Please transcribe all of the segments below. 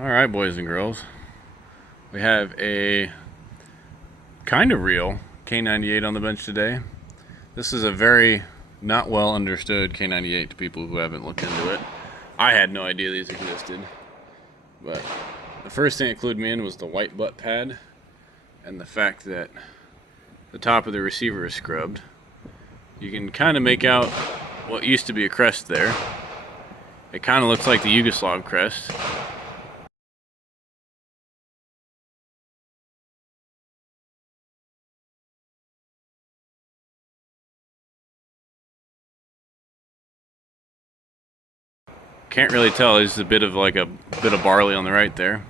Alright, boys and girls, we have a kind of real K98 on the bench today. This is a very not well understood K98 to people who haven't looked into it. I had no idea these existed, but the first thing that clued me in was the white butt pad and the fact that the top of the receiver is scrubbed. You can kind of make out what used to be a crest there. It kind of looks like the Yugoslav crest. Can't really tell. There's a bit of barley on the right there.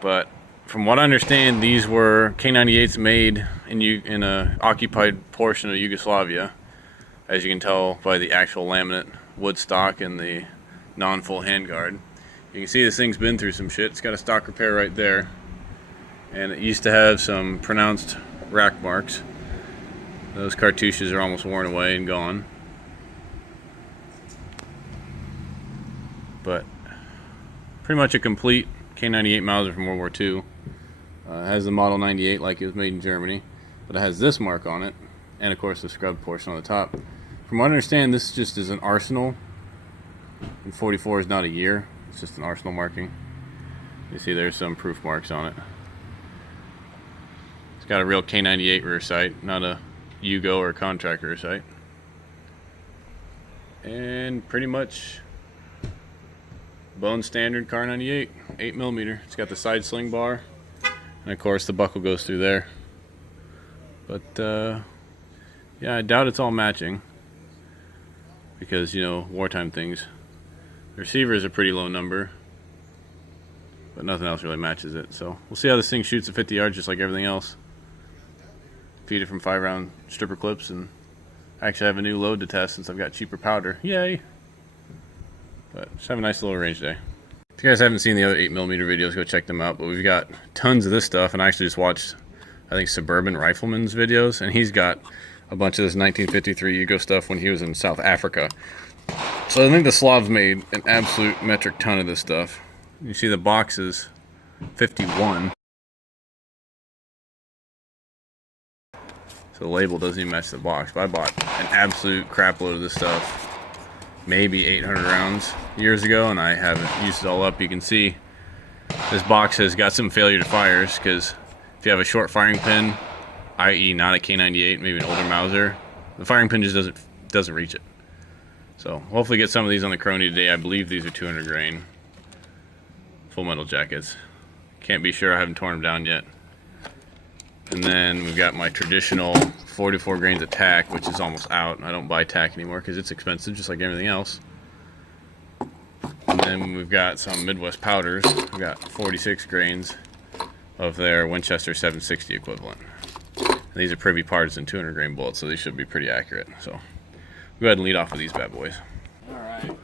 But from what I understand, these were K98s made in a occupied portion of Yugoslavia, as you can tell by the actual laminate wood stock and the non-full handguard. You can see this thing's been through some shit. It's got a stock repair right there, and it used to have some pronounced rack marks. Those cartouches are almost worn away and gone. But pretty much a complete K98 Mauser from World War II. It has the Model 98 like it was made in Germany, but it has this mark on it, and of course the scrubbed portion on the top. From what I understand, this just is an arsenal, and 44 is not a year, it's just an arsenal marking. You see there's some proof marks on it. It's got a real K98 rear sight, not a Yugo or contractor rear sight. And pretty much bone standard KAR98, 8mm. It's got the side sling bar, and of course the buckle goes through there. But yeah, I doubt it's all matching, because, you know, wartime things. The receiver is a pretty low number, but nothing else really matches it. So we'll see how this thing shoots at 50 yards, just like everything else. Feed it from 5-round stripper clips, and actually I have a new load to test since I've got cheaper powder. Yay! But just have a nice little range day. If you guys haven't seen the other 8mm videos, go check them out. But we've got tons of this stuff, and I actually just watched, I think, Suburban Rifleman's videos, and he's got a bunch of this 1953 Yugo stuff when he was in South Africa. So I think the Slavs made an absolute metric ton of this stuff. You see the box is 51. So the label doesn't even match the box. But I bought an absolute crap load of this stuff, maybe 800 rounds years ago, and I haven't used it all up. You can see this box has got some failure to fires, because if you have a short firing pin, i.e. not a K98, maybe an older Mauser, the firing pin just doesn't reach it. So hopefully get some of these on the Crony today. I believe these are 200 grain full metal jackets. Can't be sure, I haven't torn them down yet. And then we've got my traditional 44 grains of tack, which is almost out. I don't buy tack anymore because it's expensive, just like everything else. And then we've got some Midwest powders. We've got 46 grains of their Winchester 760 equivalent. And these are Privy Partisan 200 grain bullets, so these should be pretty accurate. So we'll go ahead and lead off with these bad boys. Alright.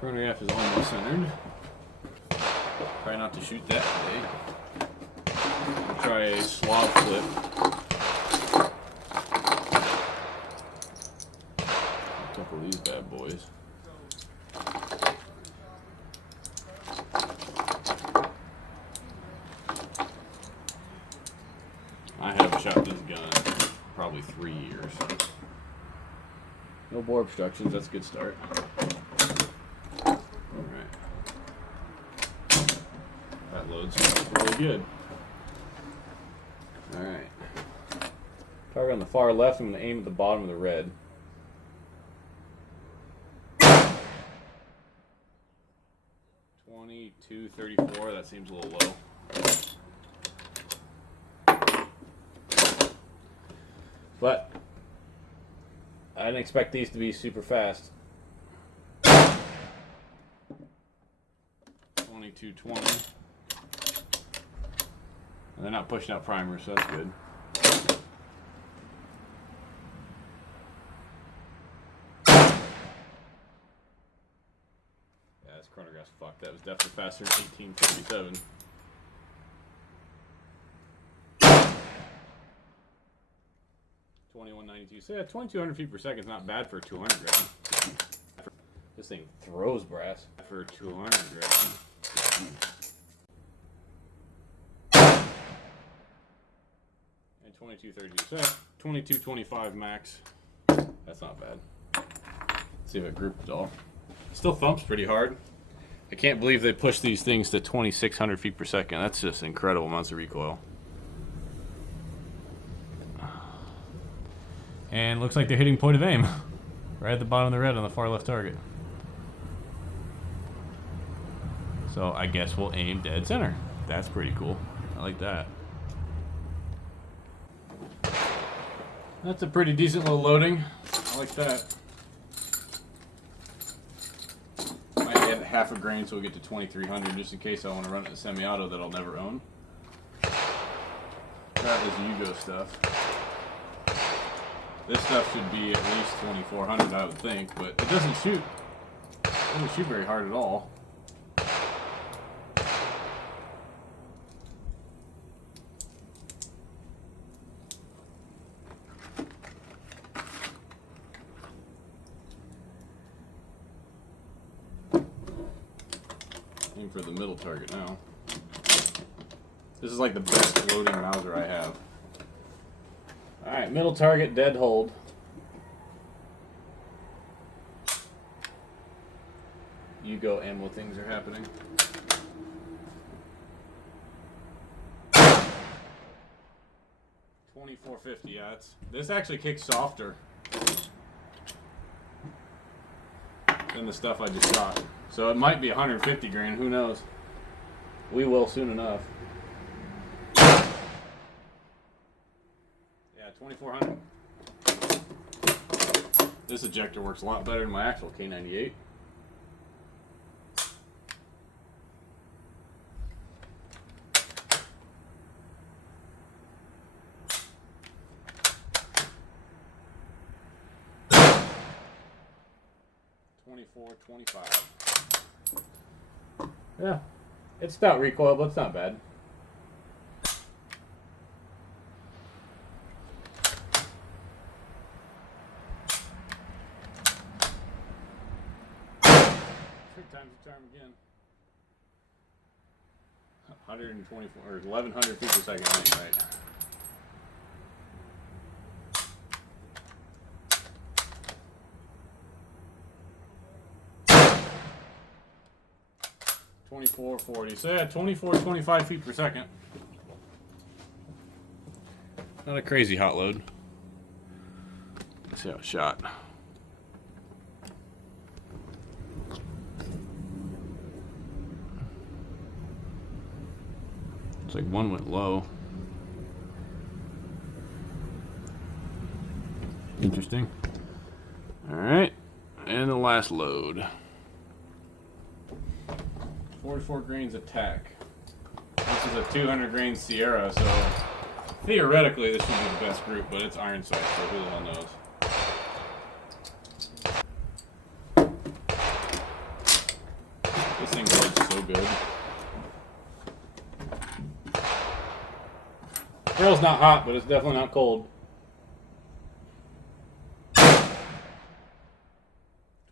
Chronograph is almost centered. Try not to shoot that today. We'll try a Slav flip. A couple of these bad boys. I haven't shot this gun in probably 3 years. No bore obstructions, that's a good start. Alright. That loads really good. Alright. Target on the far left, I'm going to aim at the bottom of the red. .22-34, that seems a little low. But I didn't expect these to be super fast. 22-20. And they're not pushing out primers, so that's good. Yeah, this chronograph's fucked. That was definitely faster than 1847. .2192. So yeah, 2,200 feet per second is not bad for 200 grain. This thing throws brass for 200, right? And 2232. So 2225 max. That's not bad. Let's see if it grouped it all. Still thumps pretty hard. I can't believe they pushed these things to 2,600 feet per second. That's just incredible amounts of recoil. And looks like they're hitting point of aim. Right at the bottom of the red on the far left target. So I guess we'll aim dead center. That's pretty cool. I like that. That's a pretty decent little loading. I like that. Might add half a grain so we'll get to 2,300 just in case I want to run it in semi-auto that I'll never own. That is Yugo stuff. This stuff should be at least 2,400, I would think, but it doesn't shoot. It doesn't shoot very hard at all. Aim for the middle target now. This is like the best loading Mauser I have. Alright, middle target, dead hold. Yugo ammo things are happening. $24.50, yeah. This actually kicks softer than the stuff I just shot. So it might be 150 grain, who knows? We will soon enough. 2,400. This ejector works a lot better than my actual K98. $24.25. Yeah, it's stout recoil, but it's not bad. Times the charm again. 124 or 1,100 feet per second, right? $24.40. So yeah, 24-25 feet per second. Not a crazy hot load. Let's see how it shot. Like one went low. Interesting. Alright, and the last load. 44 grains attack. This is a 200 grain Sierra, so theoretically this should be the best group, but it's iron sight, so who the hell knows. This thing loads so good. Barrel's not hot, but it's definitely not cold.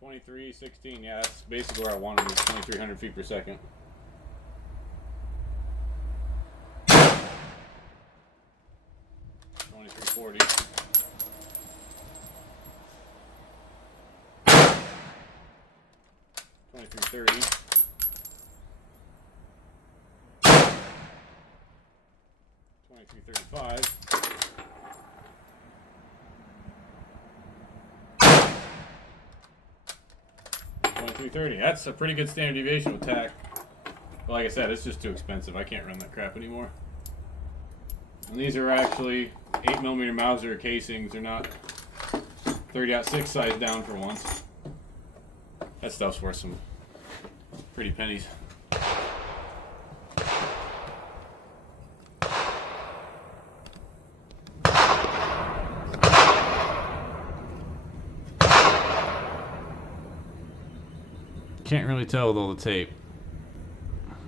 23.16, yeah, that's basically where I wanted it, 2,300 feet per second. $23.40. $23.30. $23.35. $23.30. That's a pretty good standard deviation with TAC. But like I said, it's just too expensive. I can't run that crap anymore. And these are actually 8mm Mauser casings. They're not 30-06 size down for once. That stuff's worth some pretty pennies. Can't really tell with all the tape.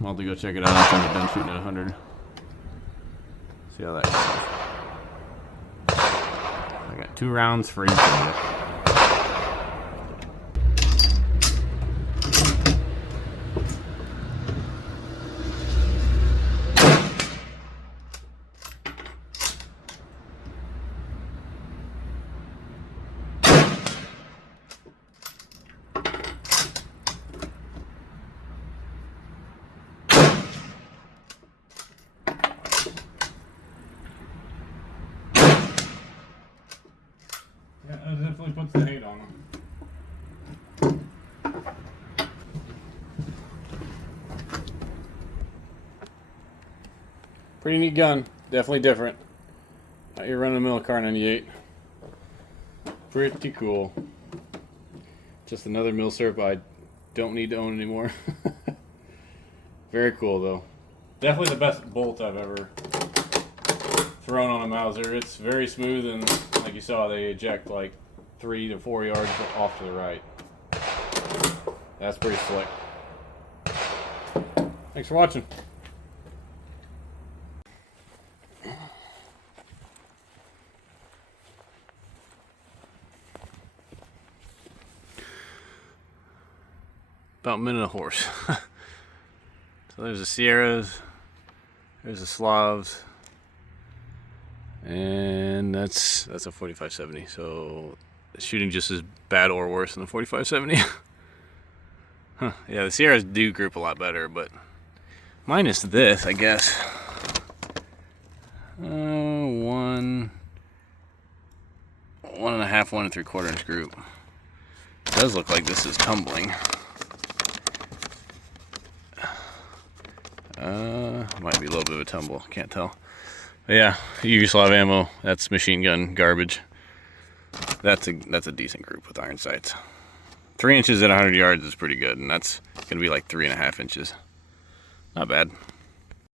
I'll have to go check it out after I'm done shooting at 100. See how that goes. I got 2 rounds for each of it. Pretty neat gun. Definitely different. Not your run-of-the-mill KAR98. Pretty cool. Just another milsurp I don't need to own anymore. Very cool though. Definitely the best bolt I've ever thrown on a Mauser. It's very smooth, and like you saw, they eject like 3 to 4 yards off to the right. That's pretty slick. Thanks for watching. About a minute a horse. So there's the Sierras, there's the Slavs, and that's a 4570. So shooting just as bad or worse than the 4570. Huh. Yeah, the Sierras do group a lot better, but minus this, I guess. 1.5, 1 3/4 inch group. It does look like this is tumbling. Might be a little bit of a tumble, can't tell. But yeah, Yugoslav ammo, that's machine gun garbage. That's a decent group with iron sights. 3 inches at 100 yards is pretty good, and that's gonna be like 3.5 inches. Not bad.